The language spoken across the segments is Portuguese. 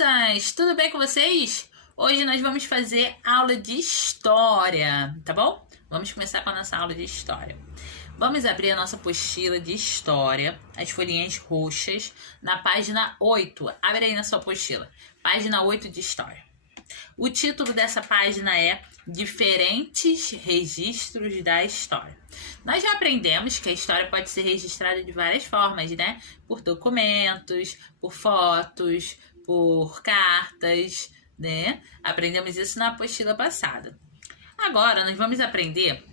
crianças! Tudo bem com vocês? Hoje nós vamos fazer aula de história, tá bom? Vamos começar com a nossa aula de história. Vamos abrir a nossa apostila de história, as folhinhas roxas, na página 8. Abre aí na sua apostila. Página 8 de história. O título dessa página é Diferentes Registros da História. Nós já aprendemos que a história pode ser registrada de várias formas, né? Por documentos, por fotos, por cartas, né? Aprendemos isso na apostila passada. Agora, nós vamos aprender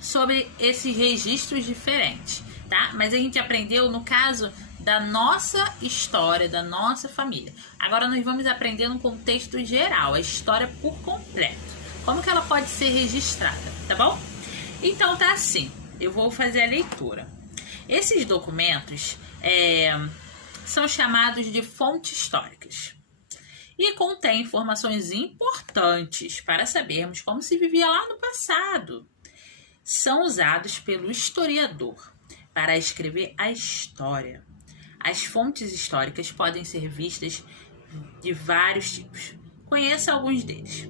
sobre esses registros diferentes, tá? Mas a gente aprendeu no caso da nossa história, da nossa família. Agora nós vamos aprender no contexto geral, a história por completo. Como que ela pode ser registrada, tá bom? Então tá assim, eu vou fazer a leitura. Esses documentos são chamados de fontes históricas e contêm informações importantes para sabermos como se vivia lá no passado. São usados pelo historiador para escrever a história. As fontes históricas podem ser vistas de vários tipos. Conheça alguns deles.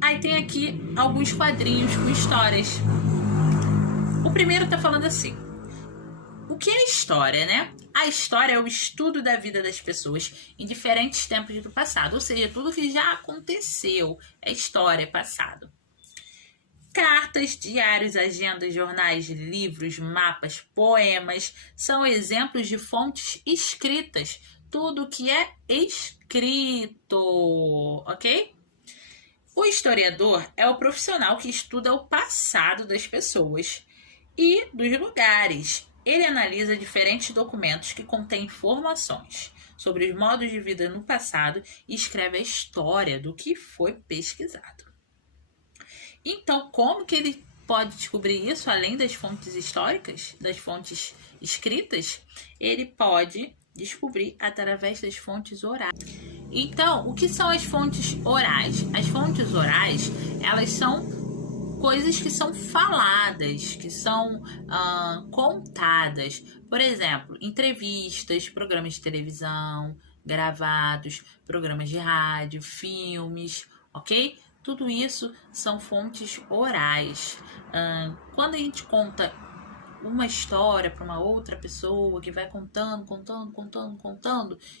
Aí tem aqui alguns quadrinhos com histórias. O primeiro está falando assim. O que é história, né? A história é o estudo da vida das pessoas em diferentes tempos do passado. Ou seja, tudo que já aconteceu é história, é passado. Cartas, diários, agendas, jornais, livros, mapas, poemas são exemplos de fontes escritas. Tudo que é escrito, ok? O historiador é o profissional que estuda o passado das pessoas e dos lugares. Ele analisa diferentes documentos que contêm informações sobre os modos de vida no passado e escreve a história do que foi pesquisado. Então, como que ele pode descobrir isso, além das fontes históricas, das fontes escritas? Ele pode descobrir através das fontes orais. Então, o que são as fontes orais? As fontes orais, elas são coisas que são faladas, que são contadas. Por exemplo, entrevistas, programas de televisão, gravados, programas de rádio, filmes, ok? Tudo isso são fontes orais. Quando a gente conta uma história para uma outra pessoa que vai contando,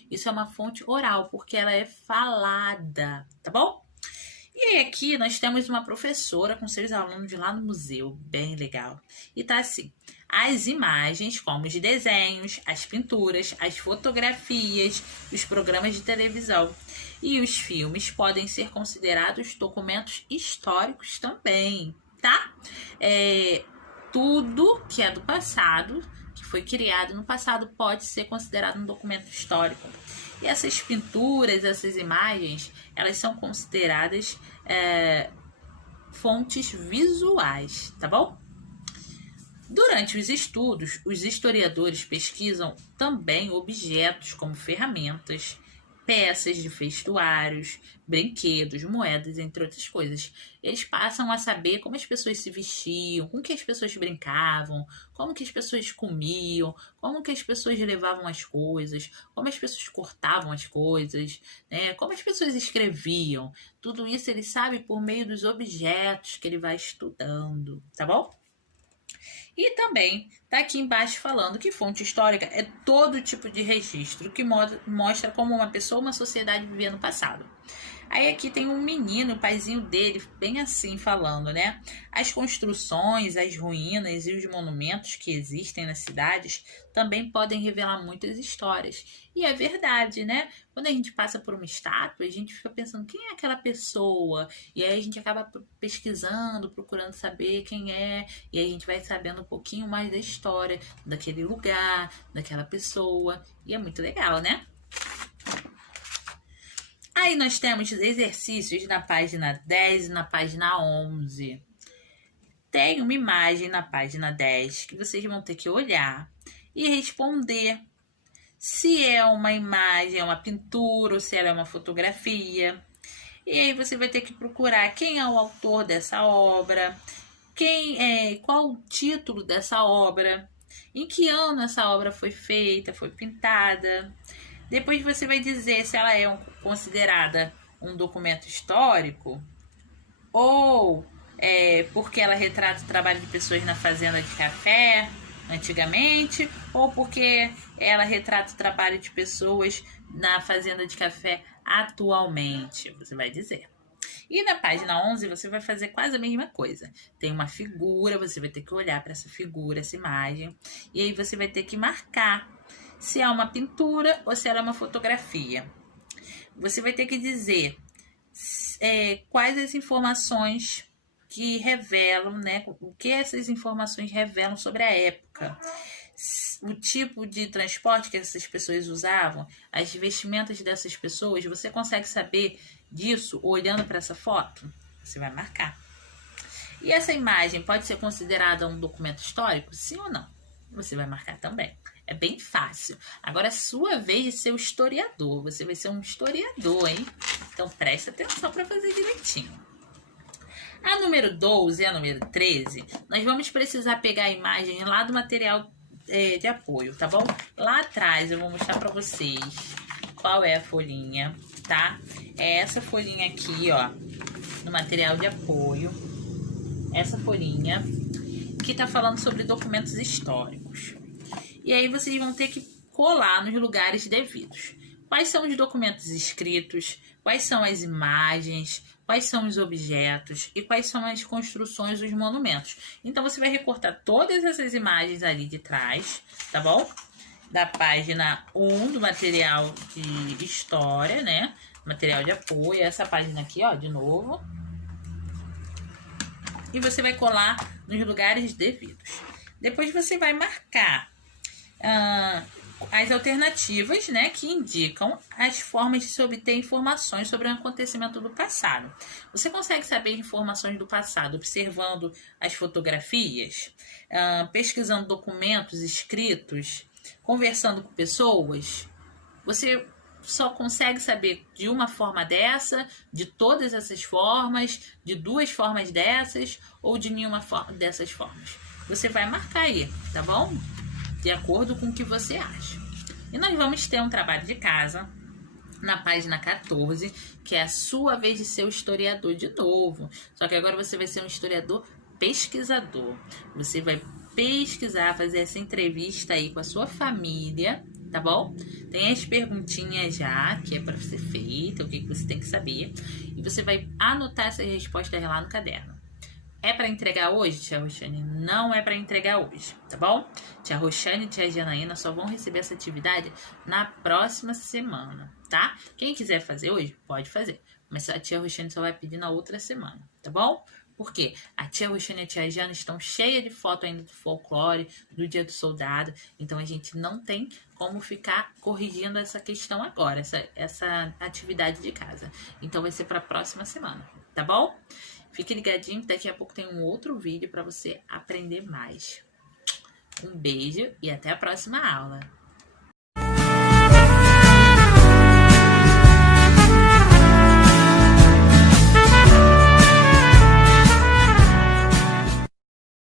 isso é uma fonte oral, porque ela é falada, tá bom? E aí aqui nós temos uma professora com seus alunos lá no museu, bem legal. E tá assim, as imagens, como os desenhos, as pinturas, as fotografias, os programas de televisão e os filmes podem ser considerados documentos históricos também, tá? Tudo que é do passado, que foi criado no passado, pode ser considerado um documento histórico. E essas pinturas, essas imagens, elas são consideradas fontes visuais, tá bom? Durante os estudos, os historiadores pesquisam também objetos como ferramentas, peças de vestuários, brinquedos, moedas, entre outras coisas. Eles passam a saber como as pessoas se vestiam, com que as pessoas brincavam, como que as pessoas comiam, como que as pessoas levavam as coisas, como as pessoas cortavam as coisas, né? Como as pessoas escreviam. Tudo isso ele sabe por meio dos objetos que ele vai estudando, tá bom? E também está aqui embaixo falando que fonte histórica é todo tipo de registro que mostra como uma pessoa ou uma sociedade vivia no passado. Aí aqui tem um menino, o paizinho dele, bem assim falando, né? As construções, as ruínas e os monumentos que existem nas cidades também podem revelar muitas histórias. E é verdade, né? Quando a gente passa por uma estátua, a gente fica pensando quem é aquela pessoa? E aí a gente acaba pesquisando, procurando saber quem é. E aí a gente vai sabendo um pouquinho mais da história daquele lugar, daquela pessoa. E é muito legal, né? Aí nós temos exercícios na página 10 e na página 11. Tem uma imagem na página 10 que vocês vão ter que olhar e responder se é uma imagem, é uma pintura ou se ela é uma fotografia. E aí você vai ter que procurar quem é o autor dessa obra, qual o título dessa obra, em que ano essa obra foi feita, foi pintada, Depois você vai dizer se ela é considerada um documento histórico ou porque ela retrata o trabalho de pessoas na fazenda de café antigamente, ou porque ela retrata o trabalho de pessoas na fazenda de café atualmente, você vai dizer. E na página 11 você vai fazer quase a mesma coisa. Tem uma figura, você vai ter que olhar para essa figura, essa imagem, e aí você vai ter que marcar se é uma pintura ou se ela é uma fotografia. Você vai ter que dizer quais as informações que revelam, né? O que essas informações revelam sobre a época. O tipo de transporte que essas pessoas usavam, as vestimentas dessas pessoas, você consegue saber disso olhando para essa foto? Você vai marcar. E essa imagem pode ser considerada um documento histórico? Sim ou não? Você vai marcar também. É bem fácil. Agora é sua vez de ser o historiador. Você vai ser um historiador, hein? Então presta atenção para fazer direitinho. A número 12 e a número 13, nós vamos precisar pegar a imagem lá do material de apoio, tá bom? Lá atrás eu vou mostrar para vocês qual é a folhinha, tá? É essa folhinha aqui, ó, no material de apoio. Essa folhinha que tá falando sobre documentos históricos. E aí vocês vão ter que colar nos lugares devidos. Quais são os documentos escritos, quais são as imagens, quais são os objetos e quais são as construções dos monumentos. Então, você vai recortar todas essas imagens ali de trás, tá bom? Da página 1 do material de história, né? Material de apoio, essa página aqui, ó, de novo. E você vai colar nos lugares devidos. Depois você vai marcar as alternativas, né, que indicam as formas de se obter informações sobre o acontecimento do passado. Você consegue saber informações do passado observando as fotografias, pesquisando documentos escritos, conversando com pessoas? Você só consegue saber de uma forma dessa, de todas essas formas, de duas formas dessas ou de nenhuma dessas formas? Você vai marcar aí, tá bom? De acordo com o que você acha. E nós vamos ter um trabalho de casa na página 14, que é a sua vez de ser o historiador de novo. Só que agora você vai ser um historiador pesquisador. Você vai pesquisar, fazer essa entrevista aí com a sua família, tá bom? Tem as perguntinhas já, que é para ser feita, o que você tem que saber. E você vai anotar essas respostas lá no caderno. É para entregar hoje, tia Roxane? Não é para entregar hoje, tá bom? Tia Roxane e tia Janaína só vão receber essa atividade na próxima semana, tá? Quem quiser fazer hoje, pode fazer. Mas a tia Roxane só vai pedir na outra semana, tá bom? Por quê? A tia Roxane e a tia Jana estão cheias de foto ainda do folclore, do Dia do Soldado. Então, a gente não tem como ficar corrigindo essa questão agora, essa atividade de casa. Então, vai ser para a próxima semana, tá bom? Fique ligadinho que daqui a pouco tem um outro vídeo para você aprender mais. Um beijo e até a próxima aula.